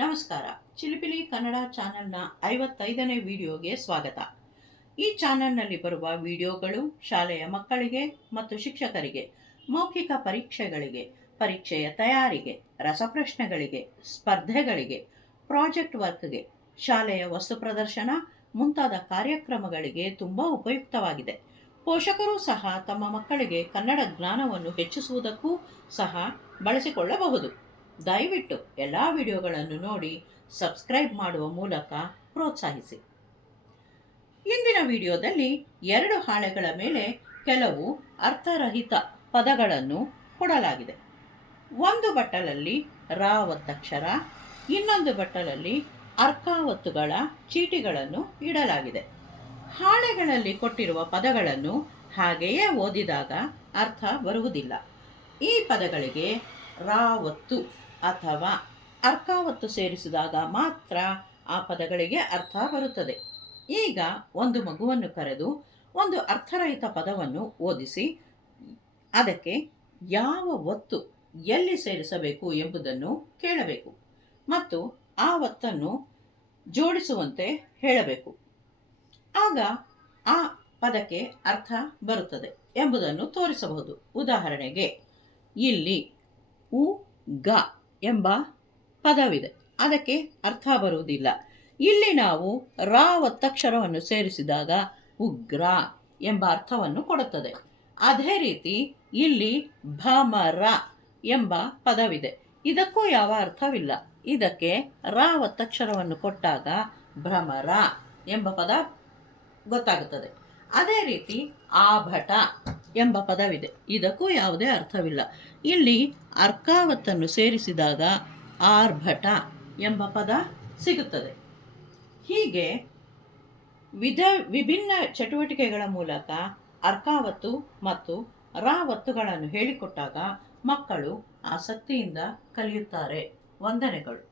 ನಮಸ್ಕಾರ. ಚಿಲಿಪಿಲಿ ಕನ್ನಡ ಚಾನೆಲ್ನ 55ನೇ ವಿಡಿಯೋಗೆ ಸ್ವಾಗತ. ಈ ಚಾನೆಲ್ನಲ್ಲಿ ಬರುವ ವಿಡಿಯೋಗಳು ಶಾಲೆಯ ಮಕ್ಕಳಿಗೆ ಮತ್ತು ಶಿಕ್ಷಕರಿಗೆ ಮೌಖಿಕ ಪರೀಕ್ಷೆಗಳಿಗೆ, ಪರೀಕ್ಷೆಯ ತಯಾರಿಗೆ, ರಸಪ್ರಶ್ನೆಗಳಿಗೆ, ಸ್ಪರ್ಧೆಗಳಿಗೆ, ಪ್ರಾಜೆಕ್ಟ್ ವರ್ಕ್ಗೆ, ಶಾಲೆಯ ವಸ್ತು ಪ್ರದರ್ಶನ ಮುಂತಾದ ಕಾರ್ಯಕ್ರಮಗಳಿಗೆ ತುಂಬ ಉಪಯುಕ್ತವಾಗಿದೆ. ಪೋಷಕರು ಸಹ ತಮ್ಮ ಮಕ್ಕಳಿಗೆ ಕನ್ನಡ ಜ್ಞಾನವನ್ನು ಹೆಚ್ಚಿಸುವುದಕ್ಕೂ ಸಹ ಬಳಸಿಕೊಳ್ಳಬಹುದು. ದಯವಿಟ್ಟು ಎಲ್ಲ ವಿಡಿಯೋಗಳನ್ನು ನೋಡಿ ಸಬ್ಸ್ಕ್ರೈಬ್ ಮಾಡುವ ಮೂಲಕ ಪ್ರೋತ್ಸಾಹಿಸಿ. ಇಂದಿನ ವಿಡಿಯೋದಲ್ಲಿ 2 ಹಾಳೆಗಳ ಮೇಲೆ ಕೆಲವು ಅರ್ಥರಹಿತ ಪದಗಳನ್ನು ಕೊಡಲಾಗಿದೆ. ಒಂದು ಬಟ್ಟಲಲ್ಲಿ ರ ಒತ್ತಕ್ಷರ, ಇನ್ನೊಂದು ಬಟ್ಟಲಲ್ಲಿ ಅರ್ಕಾವತ್ತುಗಳ ಚೀಟಿಗಳನ್ನು ಇಡಲಾಗಿದೆ. ಹಾಳೆಗಳಲ್ಲಿ ಕೊಟ್ಟಿರುವ ಪದಗಳನ್ನು ಹಾಗೆಯೇ ಓದಿದಾಗ ಅರ್ಥ ಬರುವುದಿಲ್ಲ. ಈ ಪದಗಳಿಗೆ ರ ಒತ್ತು ಅಥವಾ ಅರ್ಕಾವತ್ತು ಸೇರಿಸಿದಾಗ ಮಾತ್ರ ಆ ಪದಗಳಿಗೆ ಅರ್ಥ ಬರುತ್ತದೆ. ಈಗ ಒಂದು ಮಗುವನ್ನು ಕರೆದು ಒಂದು ಅರ್ಥರಹಿತ ಪದವನ್ನು ಓದಿಸಿ ಅದಕ್ಕೆ ಯಾವ ಒತ್ತು ಎಲ್ಲಿ ಸೇರಿಸಬೇಕು ಎಂಬುದನ್ನು ಕೇಳಬೇಕು ಮತ್ತು ಆ ಒತ್ತನ್ನು ಜೋಡಿಸುವಂತೆ ಹೇಳಬೇಕು. ಆಗ ಆ ಪದಕ್ಕೆ ಅರ್ಥ ಬರುತ್ತದೆ ಎಂಬುದನ್ನು ತೋರಿಸಬಹುದು. ಉದಾಹರಣೆಗೆ, ಇಲ್ಲಿ ಉ ಗ ಎಂಬ ಪದವಿದೆ, ಅದಕ್ಕೆ ಅರ್ಥ ಬರುವುದಿಲ್ಲ. ಇಲ್ಲಿ ನಾವು ರ ಒತ್ತಕ್ಷರವನ್ನು ಸೇರಿಸಿದಾಗ ಉಗ್ರ ಎಂಬ ಅರ್ಥವನ್ನು ಕೊಡುತ್ತದೆ. ಅದೇ ರೀತಿ ಇಲ್ಲಿ ಭಮರ ಎಂಬ ಪದವಿದೆ, ಇದಕ್ಕೂ ಯಾವ ಅರ್ಥವಿಲ್ಲ. ಇದಕ್ಕೆ ರ ಒತ್ತಕ್ಷರವನ್ನು ಕೊಟ್ಟಾಗ ಭ್ರಮರ ಎಂಬ ಪದ ಗೊತ್ತಾಗುತ್ತದೆ. ಅದೇ ರೀತಿ ಆಭಟ ಎಂಬ ಪದವಿದೆ, ಇದಕ್ಕೂ ಯಾವುದೇ ಅರ್ಥವಿಲ್ಲ. ಇಲ್ಲಿ ಅರ್ಕಾವತ್ತನ್ನು ಸೇರಿಸಿದಾಗ ಆರ್ಭಟ ಎಂಬ ಪದ ಸಿಗುತ್ತದೆ. ಹೀಗೆ ವಿಭಿನ್ನ ಚಟುವಟಿಕೆಗಳ ಮೂಲಕ ಅರ್ಕಾವತ್ತು ಮತ್ತು ರ ಒತ್ತುಗಳನ್ನು ಹೇಳಿಕೊಟ್ಟಾಗ ಮಕ್ಕಳು ಆಸಕ್ತಿಯಿಂದ ಕಲಿಯುತ್ತಾರೆ. ವಂದನೆಗಳು.